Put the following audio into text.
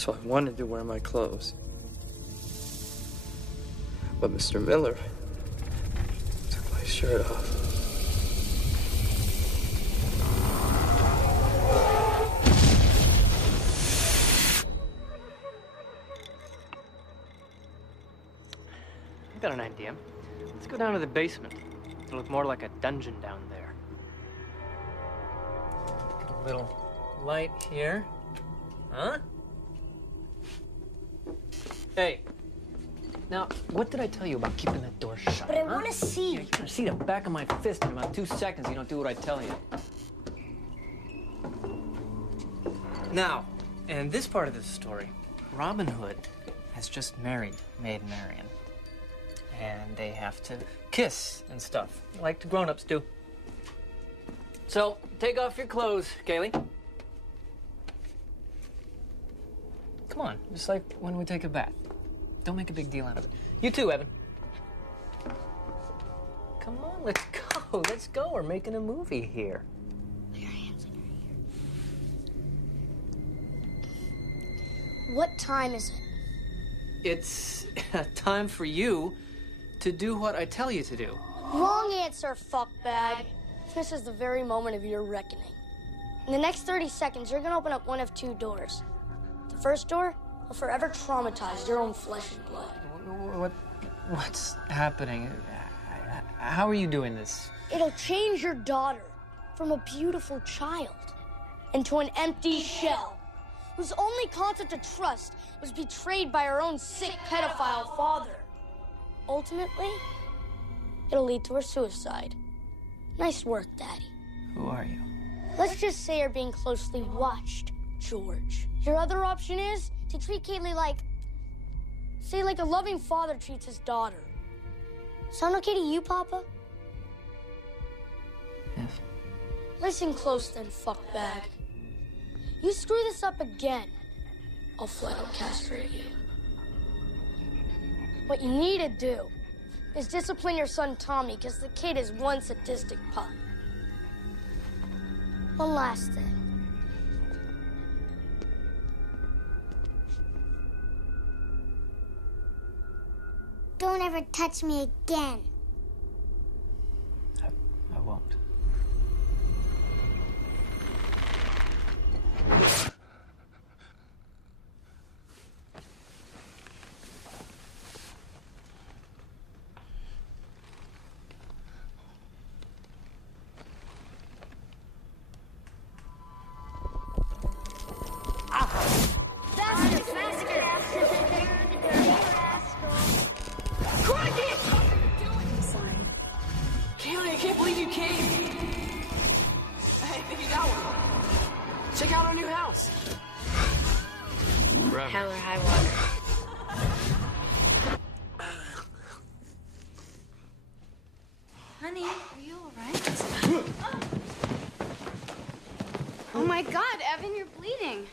so I wanted to wear my clothes. But Mr. Miller took my shirt off. I got an idea. Let's go down to the basement. It'll look more like a dungeon down there. Get a little light here. Huh? Hey. Now, what did I tell you about keeping that door shut? But I want to see. You're gonna see the back of my fist in about 2 seconds. You don't do what I tell you. Now, in this part of the story, Robin Hood has just married Maid Marian. And they have to kiss and stuff, like the grown-ups do. So, take off your clothes, Kaylee. Come on, just like when we take a bath. Don't make a big deal out of it. You too, Evan. Come on, let's go. Let's go. We're making a movie here. Put your hands in your ear. What time is it? It's time for you to do what I tell you to do. Wrong answer, fuckbag. This is the very moment of your reckoning. In the next 30 seconds, you're gonna open up one of 2 doors. The first door will forever traumatize your own flesh and blood. What's happening? How are you doing this? It'll change your daughter from a beautiful child into an empty shell whose only concept of trust was betrayed by her own sick pedophile father. Ultimately, it'll lead to her suicide. Nice work, Daddy. Who are you? Let's just say you're being closely watched, George. Your other option is to treat Kaylee like a loving father treats his daughter. Sound okay to you, Papa? Yes. Listen close then, fuckbag. You screw this up again, I'll flat out castrate you. What you need to do is discipline your son Tommy, because the kid is one sadistic pup. One last thing. Don't ever touch me again. I won't. Kaylee, I can't believe you came. Hey, I think you got one. Check out our new house. Hell or high water. Honey, are you all right? Oh my God, Evan, you're bleeding.